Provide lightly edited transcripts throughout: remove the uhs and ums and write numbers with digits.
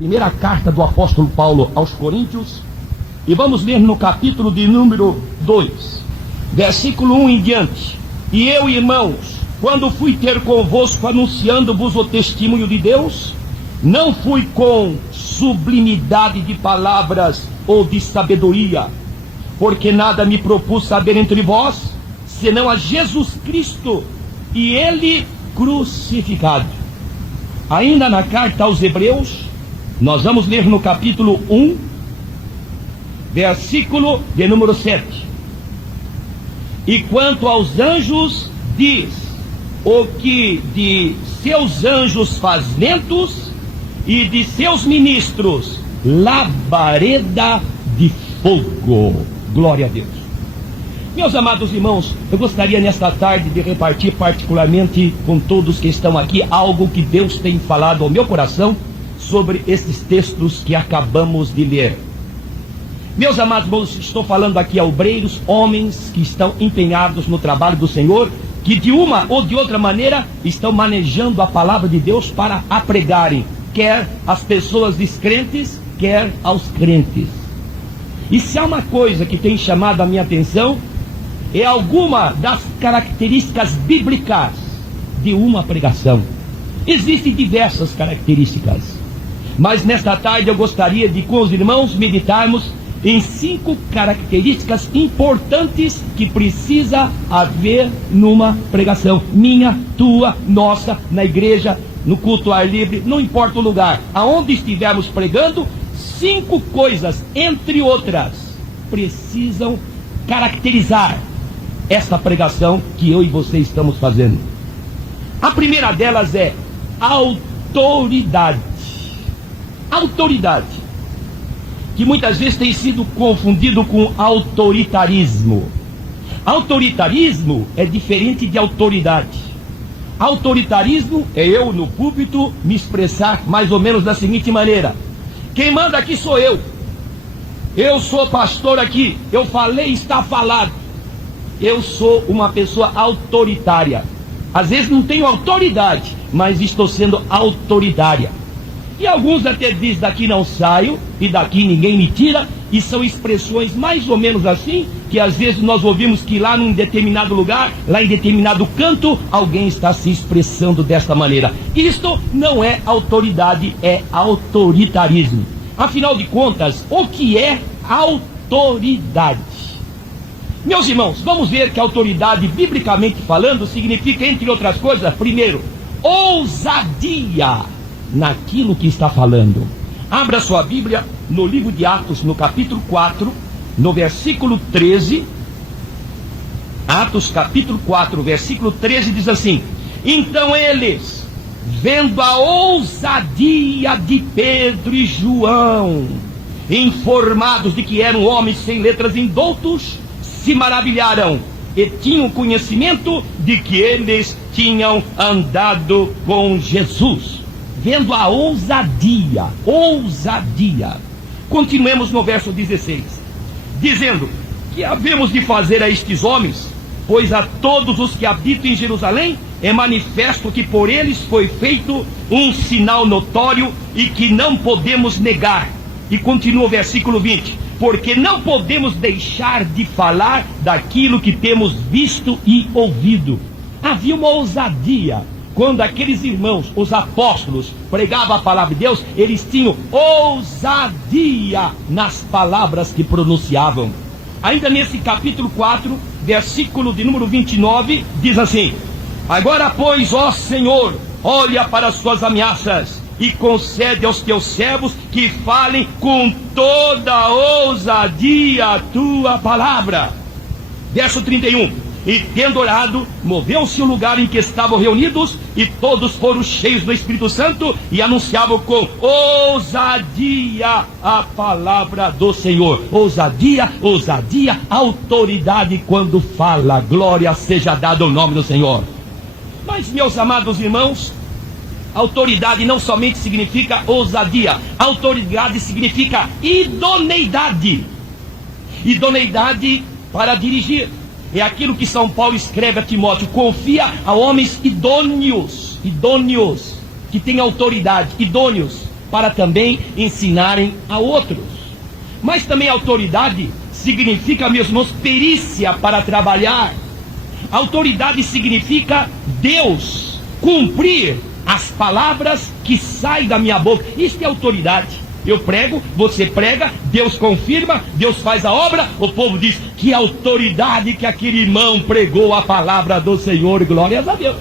Primeira carta do apóstolo Paulo aos Coríntios, e vamos ler no capítulo de número 2, versículo 1 em diante. E eu, irmãos, quando fui ter convosco anunciando-vos o testemunho de Deus, não fui com sublimidade de palavras ou de sabedoria, porque nada me propus saber entre vós, senão a Jesus Cristo e Ele crucificado. Ainda na carta aos Hebreus, nós vamos ler no capítulo 1, versículo de número 7. E quanto aos anjos, diz: o que de seus anjos faz ventos, e de seus ministros labareda de fogo. Glória a Deus. Meus amados irmãos, eu gostaria nesta tarde de repartir particularmente com todos que estão aqui algo que Deus tem falado ao meu coração sobre estes textos que acabamos de ler. Meus amados irmãos, estou falando aqui a obreiros, homens que estão empenhados no trabalho do Senhor, que de uma ou de outra maneira estão manejando a palavra de Deus para a pregarem, quer às pessoas descrentes, quer aos crentes. E se há uma coisa que tem chamado a minha atenção, é alguma das características bíblicas de uma pregação. Existem diversas características, mas nesta tarde eu gostaria de, com os irmãos, meditarmos em 5 características importantes que precisa haver numa pregação. Minha, tua, nossa, na igreja, no culto ao ar livre, não importa o lugar, aonde estivermos pregando, 5 coisas, entre outras, precisam caracterizar esta pregação que eu e você estamos fazendo. A primeira delas é autoridade. Autoridade, que muitas vezes tem sido confundido com autoritarismo. Autoritarismo é diferente de autoridade. Autoritarismo é eu no púlpito me expressar mais ou menos da seguinte maneira: quem manda aqui sou eu sou pastor aqui, eu falei, está falado. Eu sou uma pessoa autoritária. Às vezes não tenho autoridade, mas estou sendo autoritária. E alguns até dizem: daqui não saio, e daqui ninguém me tira. E são expressões mais ou menos assim, que às vezes nós ouvimos que lá num determinado lugar, lá em determinado canto, alguém está se expressando desta maneira. Isto não é autoridade, é autoritarismo. Afinal de contas, o que é autoridade? Meus irmãos, vamos ver que autoridade, biblicamente falando, significa, entre outras coisas, primeiro, ousadia naquilo que está falando. Abra sua Bíblia no livro de Atos, no capítulo 4, no versículo 13. Atos capítulo 4, versículo 13 diz assim: então eles, vendo a ousadia de Pedro e João, informados de que eram homens sem letras indoutos, se maravilharam e tinham conhecimento de que eles tinham andado com Jesus. Vendo a ousadia. Continuemos no verso 16, dizendo: que havemos de fazer a estes homens? Pois a todos os que habitam em Jerusalém é manifesto que por eles foi feito um sinal notório e que não podemos negar. E continua o versículo 20: porque não podemos deixar de falar daquilo que temos visto e ouvido. Havia uma ousadia. Quando aqueles irmãos, os apóstolos, pregavam a palavra de Deus, eles tinham ousadia nas palavras que pronunciavam. Ainda nesse capítulo 4, versículo de número 29, diz assim: agora pois, ó Senhor, olha para as suas ameaças e concede aos teus servos que falem com toda ousadia a tua palavra. Verso 31: e tendo orado, moveu-se o lugar em que estavam reunidos, e todos foram cheios do Espírito Santo e anunciavam com ousadia a palavra do Senhor. Ousadia, autoridade quando fala. Glória seja dada ao nome do Senhor. Mas, meus amados irmãos, autoridade não somente significa ousadia, autoridade significa idoneidade. Idoneidade para dirigir. É aquilo que São Paulo escreve a Timóteo: confia a homens idôneos, que têm autoridade, idôneos. para também ensinarem a outros. Mas também autoridade significa, meus irmãos, perícia para trabalhar. Autoridade significa Deus cumprir as palavras que saem da minha boca. Isso é autoridade. Eu prego, você prega, Deus confirma, Deus faz a obra. O povo diz: que autoridade que aquele irmão pregou a palavra do Senhor, glórias a Deus.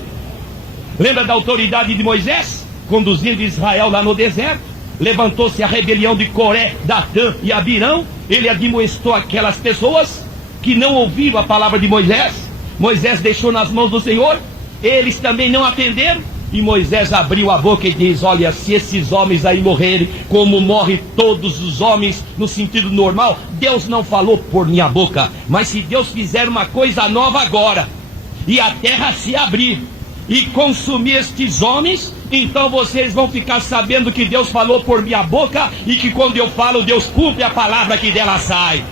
Lembra da autoridade de Moisés, conduzindo Israel lá no deserto? Levantou-se a rebelião de Coré, Datã e Abirão. Ele admoestou aquelas pessoas que não ouviram a palavra de Moisés. Moisés deixou nas mãos do Senhor, eles também não atenderam. E Moisés abriu a boca e diz: olha, se esses homens aí morrerem, como morrem todos os homens no sentido normal, Deus não falou por minha boca. Mas se Deus fizer uma coisa nova agora, e a terra se abrir e consumir estes homens, então vocês vão ficar sabendo que Deus falou por minha boca, e que quando eu falo, Deus cumpre a palavra que dela sai.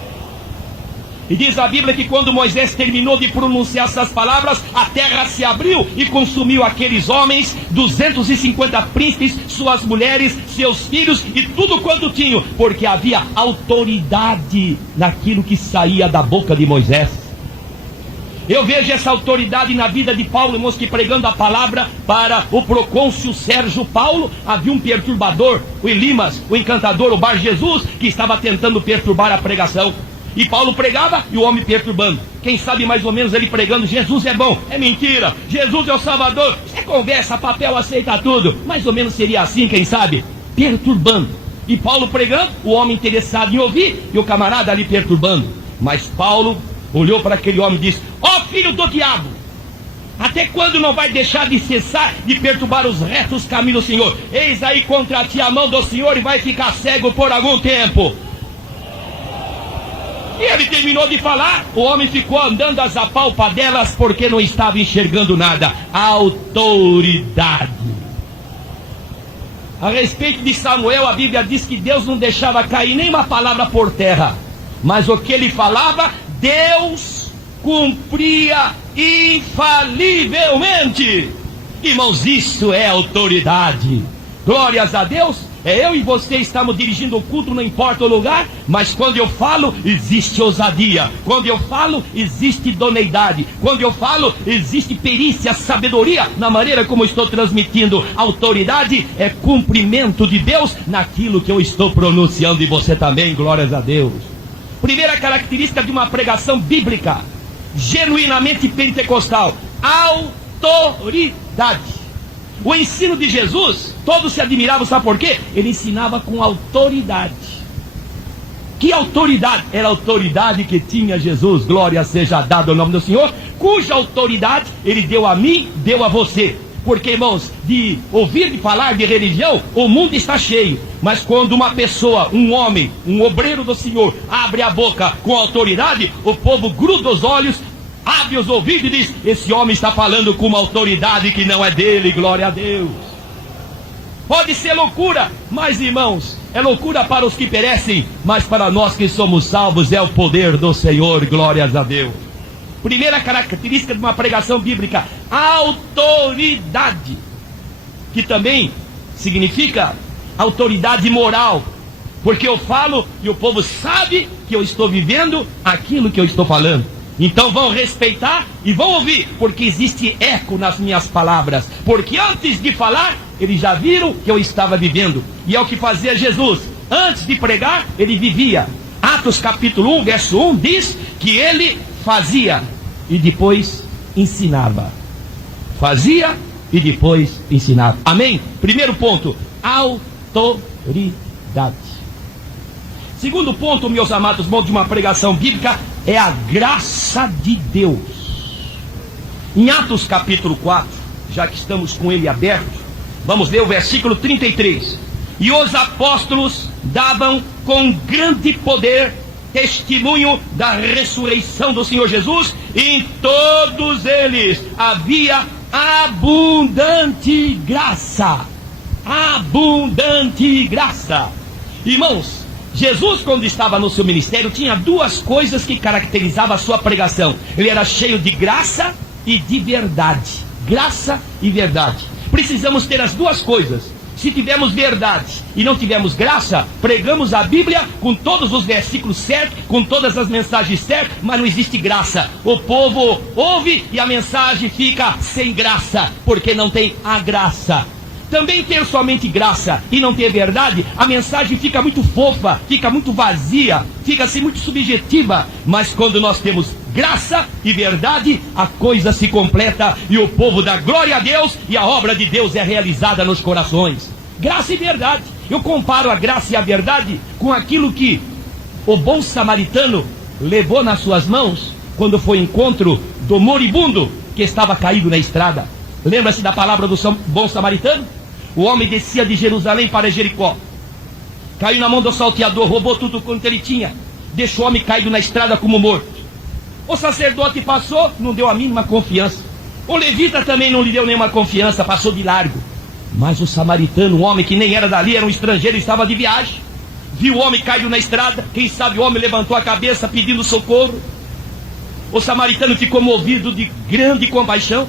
E diz a Bíblia que quando Moisés terminou de pronunciar essas palavras, a terra se abriu e consumiu aqueles homens, 250 príncipes, suas mulheres, seus filhos e tudo quanto tinham, porque havia autoridade naquilo que saía da boca de Moisés. Eu vejo essa autoridade na vida de Paulo, irmãos, que pregando a palavra para o procônsul Sérgio Paulo, havia um perturbador, o Elimas, o encantador, o Bar Jesus, que estava tentando perturbar a pregação. E Paulo pregava e o homem perturbando. Quem sabe mais ou menos ele pregando: Jesus é bom, é mentira, Jesus é o Salvador, isso é conversa, papel aceita tudo. Mais ou menos seria assim, quem sabe? Perturbando. E Paulo pregando, o homem interessado em ouvir, e o camarada ali perturbando. Mas Paulo olhou para aquele homem e disse: ó filho do diabo, até quando não vai deixar de cessar de perturbar os retos caminhos do Senhor? Eis aí contra ti a mão do Senhor, e vai ficar cego por algum tempo. E ele terminou de falar, o homem ficou andando às apalpadelas porque não estava enxergando nada. Autoridade. A respeito de Samuel, a Bíblia diz que Deus não deixava cair nenhuma palavra por terra, mas o que ele falava, Deus cumpria infalivelmente. Irmãos, isso é autoridade. Glórias a Deus. É eu e você estamos dirigindo o culto, não importa o lugar, mas quando eu falo, existe ousadia. Quando eu falo, existe idoneidade. Quando eu falo, existe perícia, sabedoria na maneira como eu estou transmitindo. Autoridade é cumprimento de Deus naquilo que eu estou pronunciando, e você também, glórias a Deus. Primeira característica de uma pregação bíblica, genuinamente pentecostal: autoridade. O ensino de Jesus, todos se admiravam, sabe por quê? Ele ensinava com autoridade. Que autoridade? Era a autoridade que tinha Jesus, glória seja dada ao nome do Senhor, cuja autoridade Ele deu a mim, deu a você. Porque, irmãos, de ouvir de falar de religião, o mundo está cheio. Mas quando uma pessoa, um homem, um obreiro do Senhor, abre a boca com autoridade, o povo gruda os olhos, abre os ouvidos e diz: esse homem está falando com uma autoridade que não é dele, glória a Deus. Pode ser loucura, mas irmãos, é loucura para os que perecem, mas para nós que somos salvos é o poder do Senhor, glórias a Deus. Primeira característica de uma pregação bíblica: autoridade, que também significa autoridade moral, porque eu falo e o povo sabe que eu estou vivendo aquilo que eu estou falando. Então vão respeitar e vão ouvir, porque existe eco nas minhas palavras. Porque antes de falar, eles já viram que eu estava vivendo. E é o que fazia Jesus. Antes de pregar, ele vivia. Atos capítulo 1, verso 1 diz que ele fazia e depois ensinava. Fazia e depois ensinava. Amém? Primeiro ponto: autoridade. Segundo ponto, meus amados irmãos, de uma pregação bíblica, é a graça de Deus. Em Atos capítulo 4, já que estamos com ele aberto, vamos ler o versículo 33. E os apóstolos davam com grande poder testemunho da ressurreição do Senhor Jesus, e em todos eles havia abundante graça. Abundante graça. Irmãos, Jesus, quando estava no seu ministério, tinha duas coisas que caracterizavam a sua pregação. Ele era cheio de graça e de verdade. Graça e verdade. Precisamos ter as duas coisas. Se tivermos verdade e não tivermos graça, pregamos a Bíblia com todos os versículos certos, com todas as mensagens certas, mas não existe graça. O povo ouve e a mensagem fica sem graça, porque não tem a graça. Também ter somente graça e não ter verdade, a mensagem fica muito fofa, fica muito vazia, fica assim muito subjetiva. Mas quando nós temos graça e verdade, a coisa se completa e o povo dá glória a Deus e a obra de Deus é realizada nos corações. Graça e verdade. Eu comparo a graça e a verdade com aquilo que o bom samaritano levou nas suas mãos quando foi ao encontro do moribundo que estava caído na estrada. Lembra-se da palavra do bom samaritano? O homem descia de Jerusalém para Jericó, caiu na mão do salteador, roubou tudo quanto ele tinha, deixou o homem caído na estrada como morto. O sacerdote passou, não deu a mínima confiança. O levita também não lhe deu nenhuma confiança, passou de largo. Mas o samaritano, um homem que nem era dali, era um estrangeiro, estava de viagem, viu o homem caído na estrada. Quem sabe o homem levantou a cabeça pedindo socorro. O samaritano ficou movido de grande compaixão,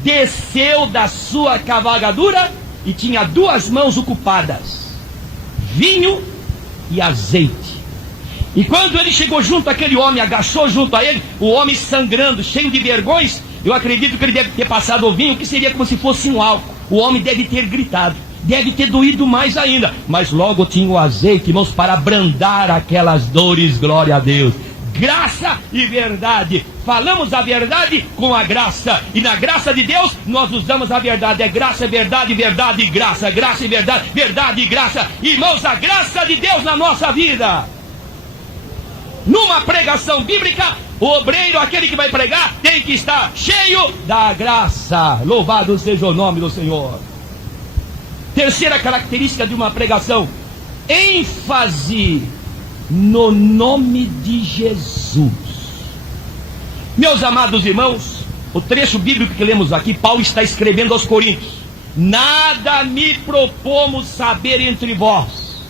desceu da sua cavalgadura e tinha 2 mãos ocupadas, vinho e azeite. E quando ele chegou junto àquele homem, agachou junto a ele, o homem sangrando, cheio de vergões, eu acredito que ele deve ter passado o vinho, que seria como se fosse um álcool. O homem deve ter gritado, deve ter doído mais ainda, mas logo tinha o azeite, irmãos, para abrandar aquelas dores. Glória a Deus. Graça e verdade. Falamos a verdade com a graça, e na graça de Deus nós usamos a verdade. É graça, verdade, verdade e graça. Graça e verdade, verdade e graça. Irmãos, a graça de Deus na nossa vida. Numa pregação bíblica, o obreiro, aquele que vai pregar, tem que estar cheio da graça. Louvado seja o nome do Senhor. Terceira característica de uma pregação: ênfase no nome de Jesus. Meus amados irmãos, o trecho bíblico que lemos aqui, Paulo está escrevendo aos Coríntios: nada me propomos saber entre vós,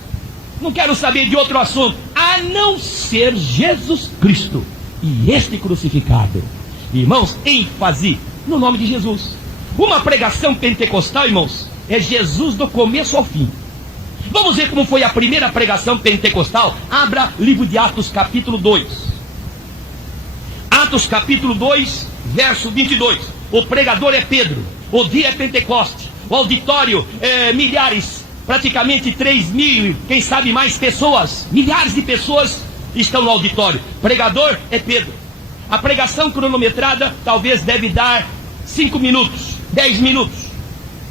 não quero saber de outro assunto, a não ser Jesus Cristo e este crucificado. Irmãos, ênfase no nome de Jesus. Uma pregação pentecostal, irmãos, é Jesus do começo ao fim. Vamos ver como foi a primeira pregação pentecostal. Abra livro de Atos capítulo 2. Atos capítulo 2, verso 22. O pregador é Pedro. O dia é Pentecoste. O auditório é milhares, praticamente 3.000, quem sabe mais pessoas. Milhares de pessoas estão no auditório. Pregador é Pedro. A pregação cronometrada talvez deve dar 5 minutos, 10 minutos.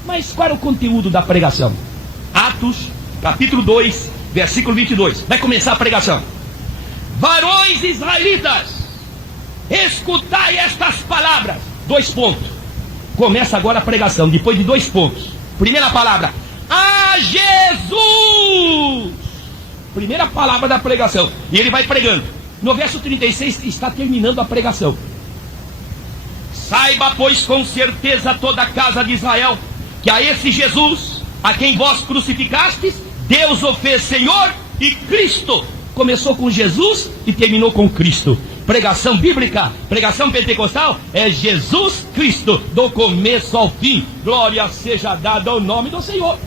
Mas qual era o conteúdo da pregação? Atos capítulo 2, versículo 22. Vai começar a pregação. Varões israelitas, escutai estas palavras. 2 pontos. Começa agora a pregação, depois de 2 pontos. Primeira palavra: a Jesus. Primeira palavra da pregação. E ele vai pregando. No verso 36 está terminando a pregação. Saiba, pois, com certeza toda a casa de Israel, que a esse Jesus, a quem vós crucificastes, Deus o fez Senhor e Cristo. Começou com Jesus e terminou com Cristo. Pregação bíblica, pregação pentecostal, é Jesus Cristo, do começo ao fim. Glória seja dada ao nome do Senhor.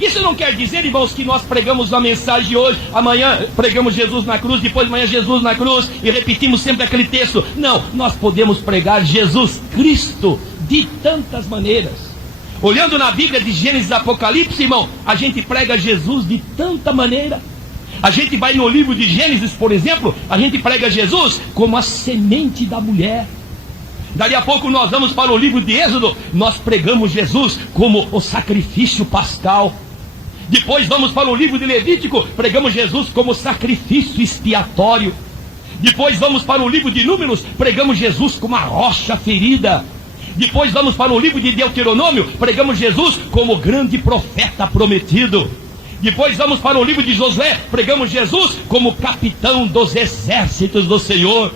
Isso não quer dizer, irmãos, que nós pregamos a mensagem de hoje, amanhã pregamos Jesus na cruz, depois de manhã Jesus na cruz, e repetimos sempre aquele texto. Não, nós podemos pregar Jesus Cristo de tantas maneiras. Olhando na Bíblia de Gênesis e Apocalipse, irmão, a gente prega Jesus de tanta maneira. A gente vai no livro de Gênesis, por exemplo, a gente prega Jesus como a semente da mulher. Dali a pouco nós vamos para o livro de Êxodo, nós pregamos Jesus como o sacrifício pascal. Depois vamos para o livro de Levítico, pregamos Jesus como sacrifício expiatório. Depois vamos para o livro de Números, pregamos Jesus como a rocha ferida. Depois vamos para o livro de Deuteronômio, pregamos Jesus como grande profeta prometido. Depois vamos para o livro de Josué, pregamos Jesus como capitão dos exércitos do Senhor.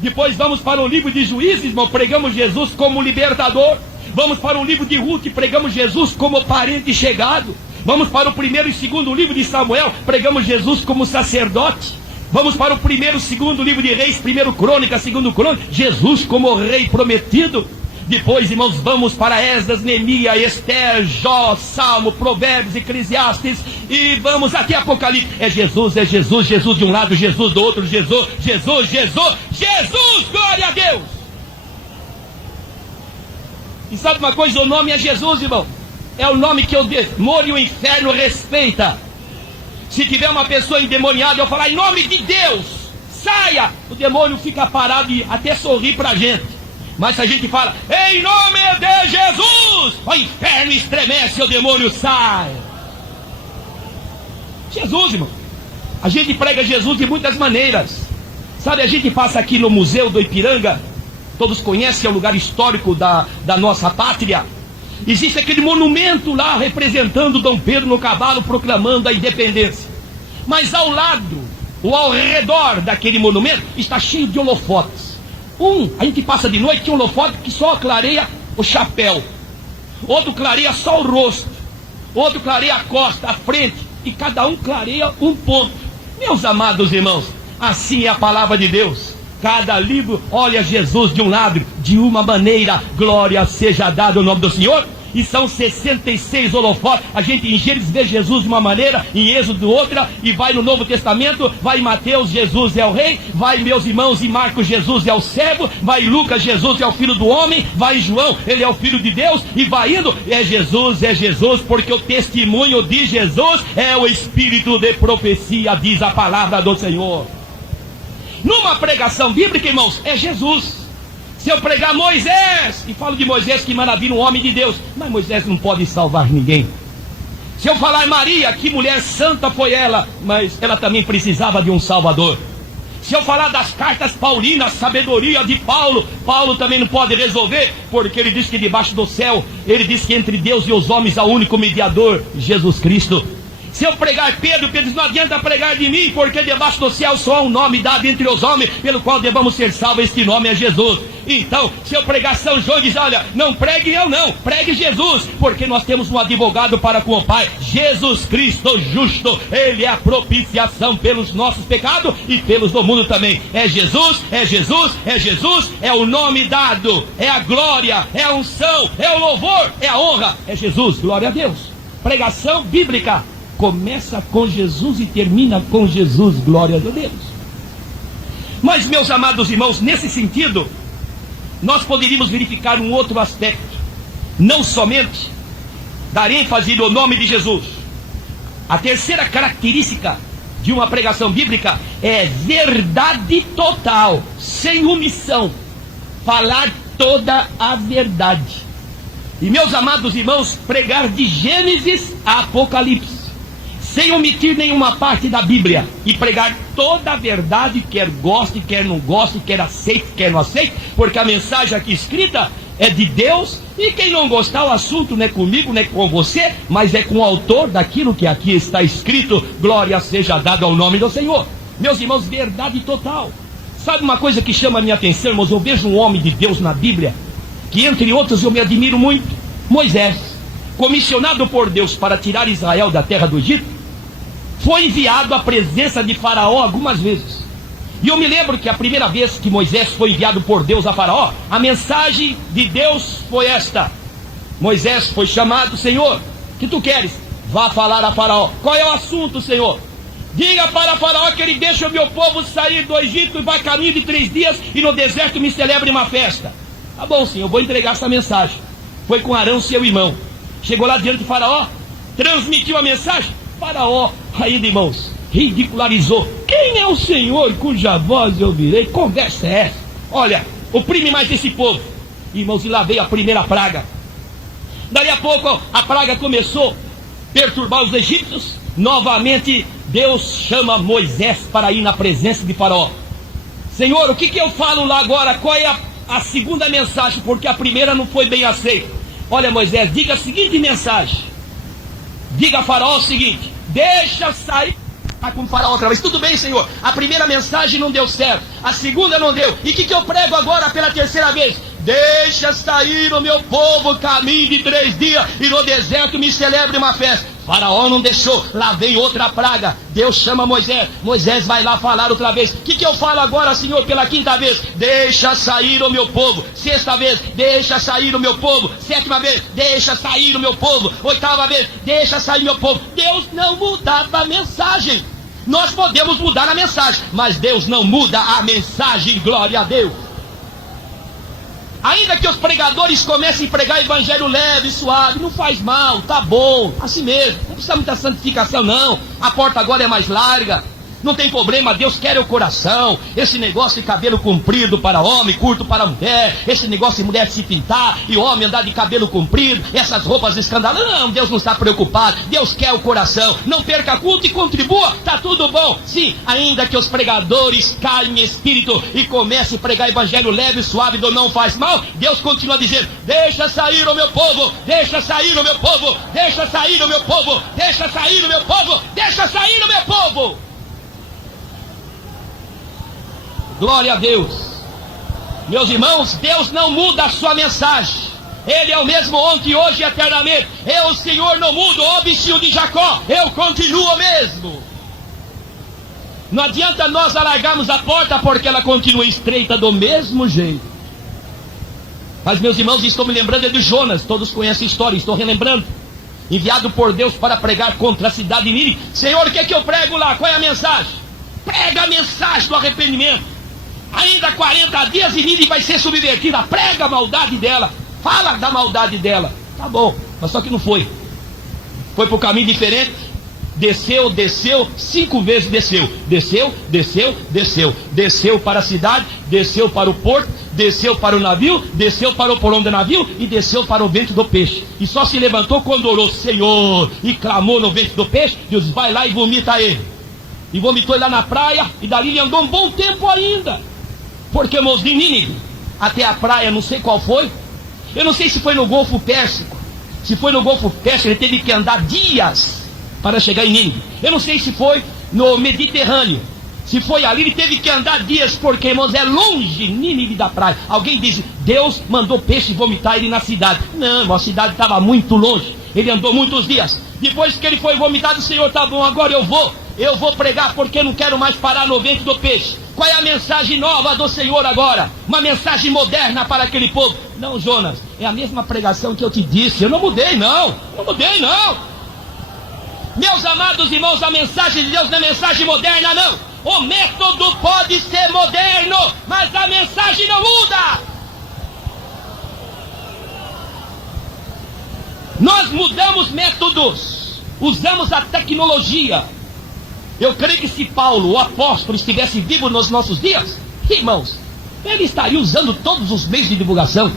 Depois vamos para o livro de Juízes, irmão, pregamos Jesus como libertador. Vamos para o livro de Ruth, pregamos Jesus como parente chegado. Vamos para o primeiro e segundo livro de Samuel, pregamos Jesus como sacerdote. Vamos para o primeiro e segundo livro de Reis, primeiro Crônica, segundo Crônica, Jesus como rei prometido. Depois, irmãos, vamos para Esdras, Neemias, Esther, Jó, Salmo, Provérbios, Eclesiastes, e vamos até Apocalipse. É Jesus, Jesus de um lado, Jesus do outro, Jesus, glória a Deus. E sabe uma coisa, o nome é Jesus, irmão. É o nome que o demônio e o inferno respeita. Se tiver uma pessoa endemoniada, eu falar em nome de Deus, saia, o demônio fica parado e até sorri pra gente. Mas se a gente fala em nome de Jesus, o inferno estremece, o demônio sai. Jesus, irmão. A gente prega Jesus de muitas maneiras. Sabe, a gente passa aqui no Museu do Ipiranga, todos conhecem, é o lugar histórico da nossa pátria. Existe aquele monumento lá representando Dom Pedro no cavalo proclamando a independência. Mas ao lado, ou ao redor daquele monumento, está cheio de holofotes. A gente passa de noite, tem um holofote que só clareia o chapéu. Outro clareia só o rosto. Outro clareia a costa, a frente. E cada um clareia um ponto. Meus amados irmãos, assim é a palavra de Deus. Cada livro olha Jesus de um lado, de uma maneira, glória seja dada ao nome do Senhor. E são 66 holofotes. A gente em Gênesis vê Jesus de uma maneira, em Êxodo outra, e vai no Novo Testamento, vai em Mateus, Jesus é o rei, vai, meus irmãos, em Marcos, Jesus é o servo, vai em Lucas, Jesus é o filho do homem, vai em João, ele é o filho de Deus, e vai indo, é Jesus, porque o testemunho de Jesus é o espírito de profecia, diz a palavra do Senhor. Numa pregação bíblica, irmãos, é Jesus. Se eu pregar Moisés, e falo de Moisés, que maravilha, um homem de Deus, mas Moisés não pode salvar ninguém. Se eu falar Maria, que mulher santa foi ela, mas ela também precisava de um salvador. Se eu falar das cartas paulinas, sabedoria de Paulo, Paulo também não pode resolver, porque ele diz que debaixo do céu, ele diz que entre Deus e os homens há o único mediador, Jesus Cristo. Se eu pregar Pedro diz, não adianta pregar de mim, porque debaixo do céu só há um nome dado entre os homens, pelo qual devamos ser salvos, este nome é Jesus. Então, se eu pregar São João, diz, olha, não pregue eu não, pregue Jesus, porque nós temos um advogado para com o Pai, Jesus Cristo justo, Ele é a propiciação pelos nossos pecados e pelos do mundo também. É Jesus, é o nome dado, é a glória, é a unção, é o louvor, é a honra, é Jesus, glória a Deus. Pregação bíblica começa com Jesus e termina com Jesus, glória a Deus. Mas, meus amados irmãos, nesse sentido, nós poderíamos verificar um outro aspecto. Não somente dar ênfase no nome de Jesus. A terceira característica de uma pregação bíblica é verdade total, sem omissão. Falar toda a verdade. E, meus amados irmãos, pregar de Gênesis a Apocalipse, sem omitir nenhuma parte da Bíblia, e pregar toda a verdade, quer goste, quer não goste, quer aceite, quer não aceite, porque a mensagem aqui escrita é de Deus, e quem não gostar, o assunto não é comigo, não é com você, mas é com o autor daquilo que aqui está escrito, glória seja dada ao nome do Senhor. Meus irmãos, verdade total. Sabe uma coisa que chama a minha atenção, irmãos? Eu vejo um homem de Deus na Bíblia, que entre outros eu me admiro muito, Moisés, comissionado por Deus para tirar Israel da terra do Egito, foi enviado à presença de Faraó algumas vezes. E eu me lembro que a primeira vez que Moisés foi enviado por Deus a Faraó, a mensagem de Deus foi esta: Moisés foi chamado, Senhor, o que tu queres? Vá falar a Faraó. Qual é o assunto, Senhor? Diga para Faraó que ele deixa o meu povo sair do Egito e vai caminho de 3 dias e no deserto me celebre uma festa. Tá bom, Senhor, eu vou entregar essa mensagem. Foi com Arão, seu irmão. Chegou lá diante de Faraó, transmitiu a mensagem. Faraó, ainda, irmãos, ridicularizou. Quem é o Senhor cuja voz eu ouvirei? Conversa é essa? Olha, oprime mais esse povo. Irmãos, e lá veio a primeira praga. Dali a pouco a praga começou a perturbar os egípcios. Novamente Deus chama Moisés para ir na presença de Faraó. Senhor, o que eu falo lá agora? Qual é a segunda mensagem? Porque a primeira não foi bem aceita. Olha, Moisés, diga a seguinte mensagem. Diga a Faraó o seguinte: deixa sair. Está com o Faraó outra vez. Tudo bem, Senhor, a primeira mensagem não deu certo, a segunda não deu. E o que eu prego agora pela terceira vez? Deixa sair o meu povo caminho de 3 dias e no deserto me celebre uma festa. Faraó não deixou, lá vem outra praga. Deus chama Moisés, Moisés vai lá falar outra vez. O que eu falo agora, Senhor, pela quinta vez? Deixa sair o meu povo. Sexta vez, deixa sair o meu povo. Sétima vez, deixa sair o meu povo. Oitava vez, deixa sair o meu povo. Deus não mudava a mensagem. Nós podemos mudar a mensagem, mas Deus não muda a mensagem, glória a Deus. Ainda que os pregadores comecem a pregar evangelho leve, suave, não faz mal, tá bom, assim mesmo, não precisa muita santificação não, a porta agora é mais larga, não tem problema, Deus quer o coração. Esse negócio de cabelo comprido para homem, curto para mulher, esse negócio de mulher se pintar e homem andar de cabelo comprido, essas roupas escandalosas, não, Deus não está preocupado, Deus quer o coração. Não perca culto e contribua, tá tudo bom. Sim, ainda que os pregadores caem em espírito e comecem a pregar evangelho leve e suave do não faz mal, Deus continua dizendo: deixa sair o meu povo, deixa sair o meu povo, deixa sair o meu povo, deixa sair o meu povo, deixa sair o meu povo. Glória a Deus. Meus irmãos, Deus não muda a sua mensagem. Ele é o mesmo ontem, hoje e eternamente. Eu, o Senhor, não mudo. Ó bichinho de Jacó, eu continuo o mesmo. Não adianta nós alargarmos a porta, porque ela continua estreita do mesmo jeito. Mas, meus irmãos, estou me lembrando de Jonas. Todos conhecem a história, estou relembrando. Enviado por Deus para pregar contra a cidade de Nínive. Senhor, o que é que eu prego lá? Qual é a mensagem? Prega a mensagem do arrependimento. Ainda 40 dias e Nínive vai ser subvertida. Prega a maldade dela, fala da maldade dela. Tá bom, mas só que não foi. Foi por caminho diferente. Desceu, 5 vezes desceu. Desceu para a cidade, desceu para o porto, desceu para o navio, desceu para o porão do navio e desceu para o ventre do peixe. E só se levantou quando orou, Senhor, e clamou no ventre do peixe. Deus vai lá e vomita ele. E vomitou ele lá na praia, e dali ele andou um bom tempo ainda. Porque, irmãos, de Nínive até a praia, não sei qual foi. Eu não sei se foi no Golfo Pérsico. Se foi no Golfo Pérsico, ele teve que andar dias para chegar em Nínive. Eu não sei se foi no Mediterrâneo. Se foi ali, ele teve que andar dias, porque, irmãos, é longe Nínive da praia. Alguém diz, Deus mandou peixe vomitar ele na cidade. Não, irmão, a cidade estava muito longe. Ele andou muitos dias. Depois que ele foi vomitado, o Senhor, tá bom, agora eu vou pregar, porque eu não quero mais parar no ventre do peixe. Qual é a mensagem nova do Senhor agora? Uma mensagem moderna para aquele povo. Não, Jonas, é a mesma pregação que eu te disse. Eu não mudei não. Meus amados irmãos, a mensagem de Deus não é mensagem moderna não. O método pode ser moderno, mas a mensagem não muda. Nós mudamos métodos, usamos a tecnologia. Eu creio que se Paulo, o apóstolo, estivesse vivo nos nossos dias, irmãos, ele estaria usando todos os meios de divulgação.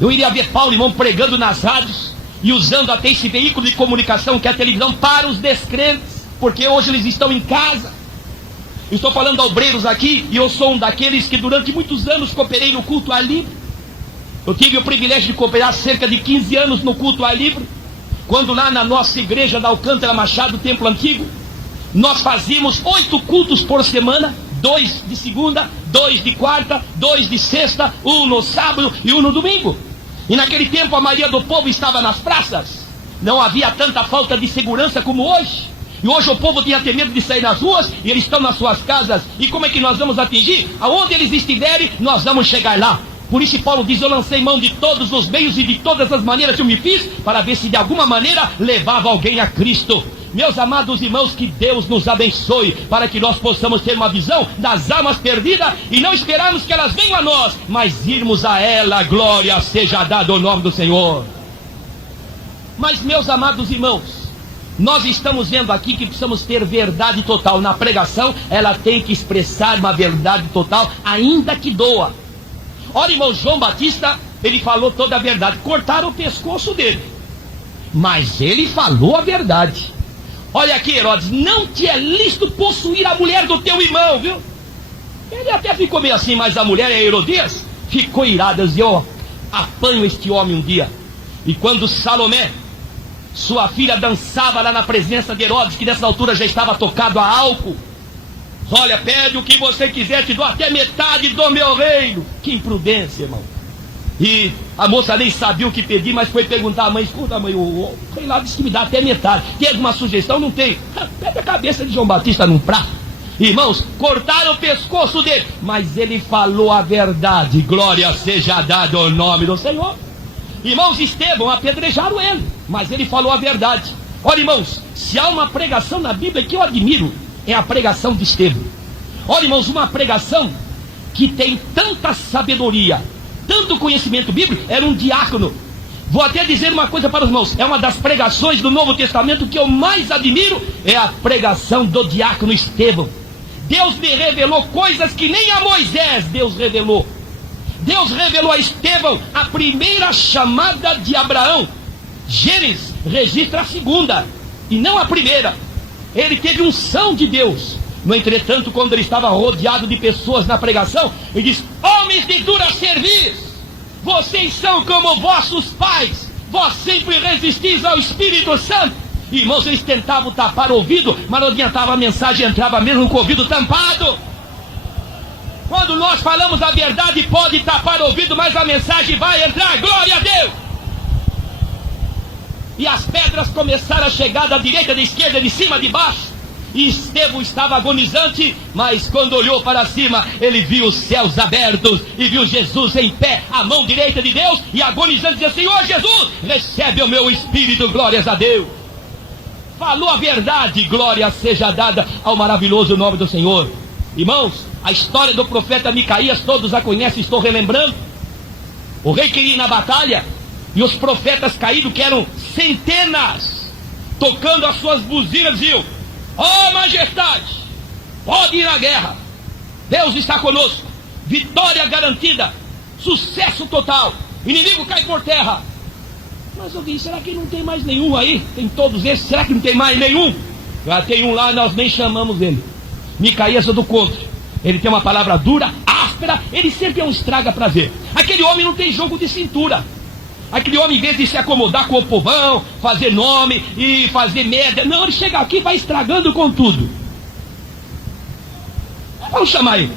Eu iria ver Paulo, irmão, pregando nas rádios e usando até esse veículo de comunicação que é a televisão para os descrentes, porque hoje eles estão em casa. Eu estou falando a obreiros aqui, e eu sou um daqueles que durante muitos anos cooperei no culto ao ar livre. Eu tive o privilégio de cooperar cerca de 15 anos no culto ao ar livre, quando lá na nossa igreja da Alcântara Machado, Templo Antigo, nós fazíamos 8 cultos por semana, 2 de segunda, 2 de quarta, 2 de sexta, 1 no sábado e 1 no domingo. E naquele tempo a maioria do povo estava nas praças, não havia tanta falta de segurança como hoje. E hoje o povo tinha até medo de sair nas ruas, e eles estão nas suas casas. E como é que nós vamos atingir? Aonde eles estiverem, nós vamos chegar lá. Por isso Paulo diz, eu lancei mão de todos os meios e de todas as maneiras que eu me fiz, para ver se de alguma maneira levava alguém a Cristo. Meus amados irmãos, que Deus nos abençoe, para que nós possamos ter uma visão das almas perdidas, e não esperarmos que elas venham a nós, mas irmos a ela. Glória seja dada ao nome do Senhor. Mas, meus amados irmãos, nós estamos vendo aqui que precisamos ter verdade total. Na pregação, ela tem que expressar uma verdade total, ainda que doa. Ora, irmão, João Batista, ele falou toda a verdade. Cortaram o pescoço dele, mas ele falou a verdade. Olha aqui, Herodes, não te é lícito possuir a mulher do teu irmão, viu? Ele até ficou meio assim, mas a mulher, a Herodias, ficou irada, dizia, ó, apanho este homem um dia. E quando Salomé, sua filha, dançava lá na presença de Herodes, que nessa altura já estava tocado a álcool, olha, pede o que você quiser, te dou até metade do meu reino. Que imprudência, irmão. E a moça nem sabia o que pedir, mas foi perguntar à mãe: escuta, mãe, o rei lá disse que me dá até metade. Tem alguma sugestão? Não tem. Pega a cabeça de João Batista num prato. Irmãos, cortaram o pescoço dele, mas ele falou a verdade. Glória seja dada ao nome do Senhor. Irmãos, Estevão, apedrejaram ele, mas ele falou a verdade. Olha, irmãos, se há uma pregação na Bíblia que eu admiro, é a pregação de Estevão. Olha, irmãos, uma pregação que tem tanta sabedoria, tanto conhecimento bíblico. Era um diácono. Vou até dizer uma coisa para os irmãos: é uma das pregações do Novo Testamento que eu mais admiro, é a pregação do diácono Estevão. Deus lhe revelou coisas que nem a Moisés Deus revelou. Deus revelou a Estevão a primeira chamada de Abraão. Gênesis registra a segunda e não a primeira. Ele teve unção de Deus. No entretanto, quando ele estava rodeado de pessoas na pregação, ele disse: homens de dura cerviz, vocês são como vossos pais, vós sempre resistis ao Espírito Santo. Irmãos, eles tentavam tapar o ouvido, mas não adiantava, a mensagem entrava mesmo com o ouvido tampado. Quando nós falamos a verdade, pode tapar o ouvido, mas a mensagem vai entrar. Glória a Deus! E as pedras começaram a chegar da direita, da esquerda, de cima, de baixo. E Estevão estava agonizante, mas quando olhou para cima, ele viu os céus abertos e viu Jesus em pé, a mão direita de Deus, e agonizante dizia: Senhor Jesus, recebe o meu espírito. Glórias a Deus. Falou a verdade. Glória seja dada ao maravilhoso nome do Senhor. Irmãos, a história do profeta Micaías, todos a conhecem, estou relembrando. O rei queria ir na batalha, e os profetas caídos, que eram centenas, tocando as suas buzinas, diziam: ó majestade, pode ir na guerra, Deus está conosco, vitória garantida, sucesso total, inimigo cai por terra. Mas eu disse: será que não tem mais nenhum aí? Tem todos esses, será que não tem mais nenhum? Já tem um lá, nós nem chamamos ele. Micaías é do contra. Ele tem uma palavra dura, áspera, ele sempre é um estraga prazer. Aquele homem não tem jogo de cintura. Aquele homem, em vez de se acomodar com o povão, fazer nome e fazer média, não, ele chega aqui e vai estragando com tudo. Vamos chamar ele.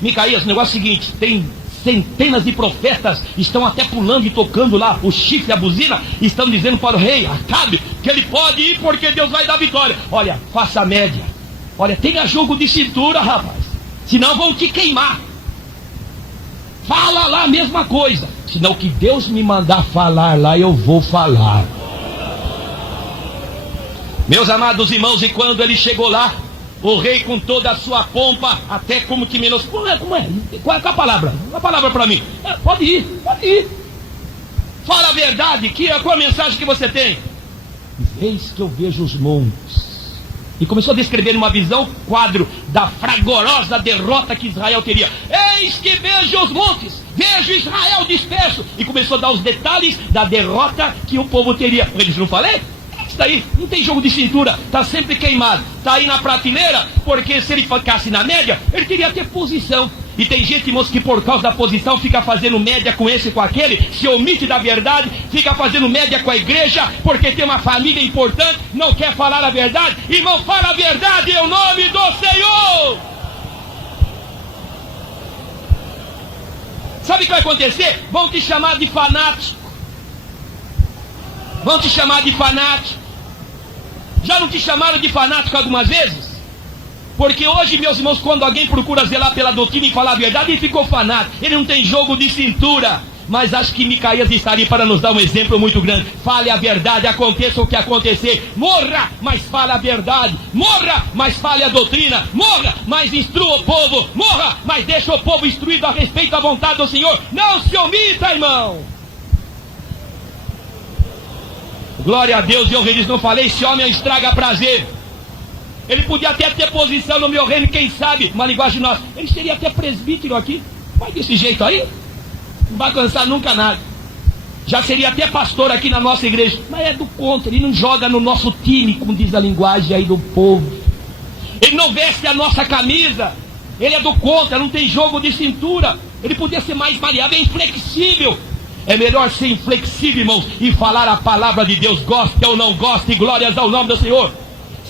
Micaías, o negócio é o seguinte: tem centenas de profetas, estão até pulando e tocando lá o chifre, a buzina, estão dizendo para o rei Acabe que ele pode ir porque Deus vai dar vitória. Olha, faça a média. Olha, tenha jogo de cintura, rapaz, senão vão te queimar. Fala lá a mesma coisa, senão que Deus me mandar falar lá, eu vou falar. Meus amados irmãos, e quando ele chegou lá, o rei, com toda a sua pompa, até como que menos... Como é? Qual é a palavra? A palavra para mim. Pode ir, pode ir. Fala a verdade, qual a mensagem que você tem? Eis que eu vejo os montes. E começou a descrever uma visão, quadro da fragorosa derrota que Israel teria. Eis que vejo os montes, vejo Israel disperso. E começou a dar os detalhes da derrota que o povo teria. Eles não falei? Isso daí, não tem jogo de cintura, está sempre queimado, está aí na prateleira, porque se ele ficasse na média, ele teria que ter posição. E tem gente, irmãos, que por causa da posição fica fazendo média com esse e com aquele, se omite da verdade, fica fazendo média com a igreja, porque tem uma família importante, não quer falar a verdade. Irmão, fala a verdade em nome do Senhor. Sabe o que vai acontecer? Vão te chamar de fanático. Vão te chamar de fanático. Já não te chamaram de fanático algumas vezes? Porque hoje, meus irmãos, quando alguém procura zelar pela doutrina e falar a verdade, ele ficou fanático. Ele não tem jogo de cintura. Mas acho que Micaías estaria para nos dar um exemplo muito grande. Fale a verdade, aconteça o que acontecer. Morra, mas fale a verdade. Morra, mas fale a doutrina. Morra, mas instrua o povo. Morra, mas deixa o povo instruído a respeito da vontade do Senhor. Não se omita, irmão. Glória a Deus. E eu disse: não falei, esse homem estraga prazer. Ele podia até ter posição no meu reino, quem sabe, uma linguagem nossa. Ele seria até presbítero aqui. Vai desse jeito aí, não vai alcançar nunca nada. Já seria até pastor aqui na nossa igreja. Mas é do contra, ele não joga no nosso time, como diz a linguagem aí do povo. Ele não veste a nossa camisa. Ele é do contra, não tem jogo de cintura. Ele podia ser mais maleável, é inflexível. É melhor ser inflexível, irmãos, e falar a palavra de Deus, goste ou não goste, glórias ao nome do Senhor.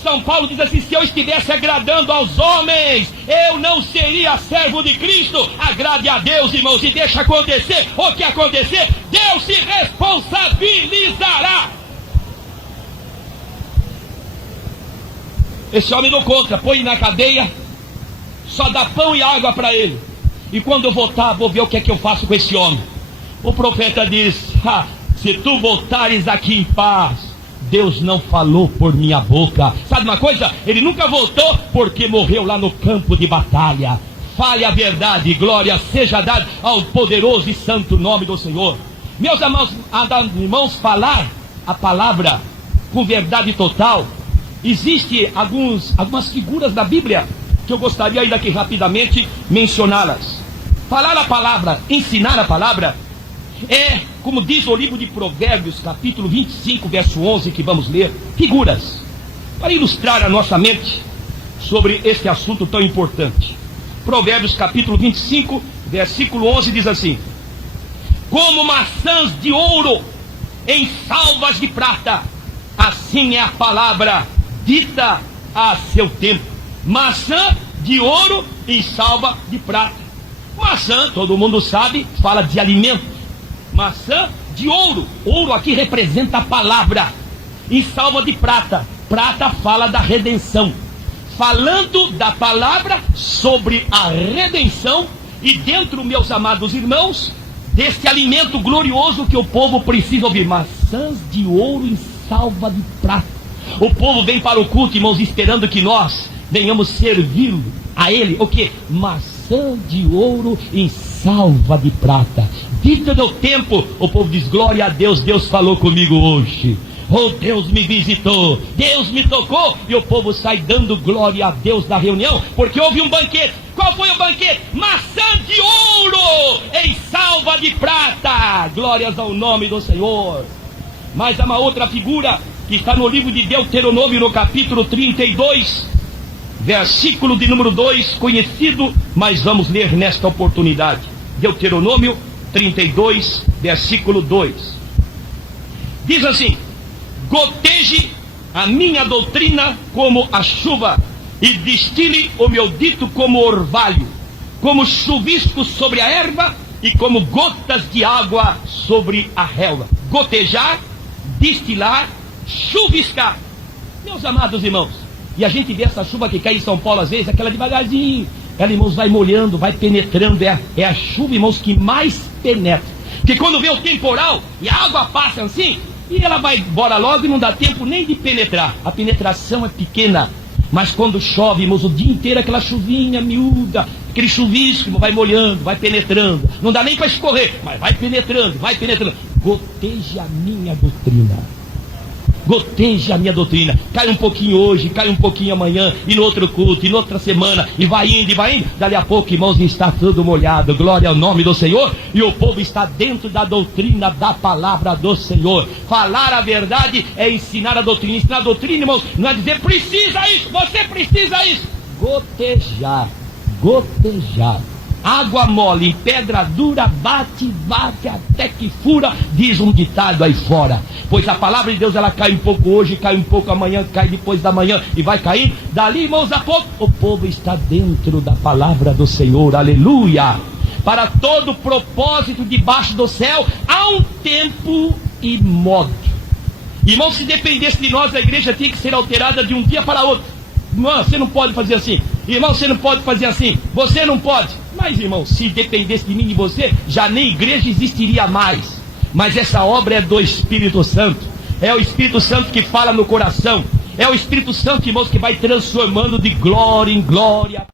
São Paulo diz assim: se eu estivesse agradando aos homens, eu não seria servo de Cristo. Agrade a Deus, irmãos, e deixa acontecer o que acontecer, Deus se responsabilizará. Esse homem não conta, põe na cadeia, só dá pão e água para ele. E quando eu voltar, vou ver o que é que eu faço com esse homem. O profeta diz: se tu voltares aqui em paz, Deus não falou por minha boca. Sabe uma coisa? Ele nunca voltou porque morreu lá no campo de batalha. Fale a verdade, glória seja dada ao poderoso e santo nome do Senhor. Meus irmãos, falar a palavra com verdade total. Existem algumas figuras da Bíblia que eu gostaria ainda aqui rapidamente mencioná-las. Falar a palavra, ensinar a palavra, é, como diz o livro de Provérbios, capítulo 25, verso 11, que vamos ler, figuras, para ilustrar a nossa mente sobre este assunto tão importante. Provérbios, capítulo 25, versículo 11, diz assim: como maçãs de ouro em salvas de prata, assim é a palavra dita a seu tempo. Maçã de ouro em salva de prata. Maçã, todo mundo sabe, fala de alimento. Maçã de ouro. Ouro aqui representa a palavra. Em salva de prata. Prata fala da redenção. Falando da palavra sobre a redenção. E dentro, meus amados irmãos, desse alimento glorioso que o povo precisa ouvir. Maçãs de ouro em salva de prata. O povo vem para o culto, irmãos, esperando que nós venhamos servi-lo a ele. O que? Maçã de ouro em salva de prata. Dito do tempo, o povo diz: glória a Deus, Deus falou comigo hoje. Oh, Deus me visitou, Deus me tocou. E o povo sai dando glória a Deus da reunião, porque houve um banquete. Qual foi o banquete? Maçã de ouro em salva de prata. Glórias ao nome do Senhor. Mas há uma outra figura que está no livro de Deuteronômio, no capítulo 32, versículo de número 2, conhecido, mas vamos ler nesta oportunidade. Deuteronômio 32, versículo 2. Diz assim: goteje a minha doutrina como a chuva, e destile o meu dito como orvalho, como chuvisco sobre a erva, e como gotas de água sobre a relva. Gotejar, destilar, chuviscar. Meus amados irmãos, e a gente vê essa chuva que cai em São Paulo às vezes, aquela devagarzinho, ela, irmãos, vai molhando, vai penetrando. É a chuva, irmãos, que mais penetra. Porque quando vem o temporal e a água passa assim, e ela vai embora logo e não dá tempo nem de penetrar. A penetração é pequena. Mas quando chove, irmãos, o dia inteiro aquela chuvinha miúda, aquele chuvisco, vai molhando, vai penetrando. Não dá nem para escorrer, mas vai penetrando, vai penetrando. Goteja a minha doutrina. Goteja a minha doutrina. Cai um pouquinho hoje, cai um pouquinho amanhã, e no outro culto, e na outra semana, e vai indo, e vai indo. Dali a pouco, irmãos, está tudo molhado. Glória ao nome do Senhor. E o povo está dentro da doutrina da palavra do Senhor. Falar a verdade é ensinar a doutrina. Ensinar a doutrina, irmãos, não é dizer precisa isso, você precisa isso. Gotejar, gotejar. Água mole em pedra dura, bate até que fura, diz um ditado aí fora. Pois a palavra de Deus, ela cai um pouco hoje, cai um pouco amanhã, cai depois da manhã e vai caindo. Dali, irmãos, a pouco o povo está dentro da palavra do Senhor. Aleluia! Para todo propósito debaixo do céu há um tempo e modo. Irmão, se dependesse de nós, a igreja tinha que ser alterada de um dia para outro. Irmão, você não pode fazer assim. Irmão, você não pode fazer assim. Você não pode. Mas, irmão, se dependesse de mim e de você, já nem igreja existiria mais. Mas essa obra é do Espírito Santo. É o Espírito Santo que fala no coração. É o Espírito Santo, irmãos, que vai transformando de glória em glória.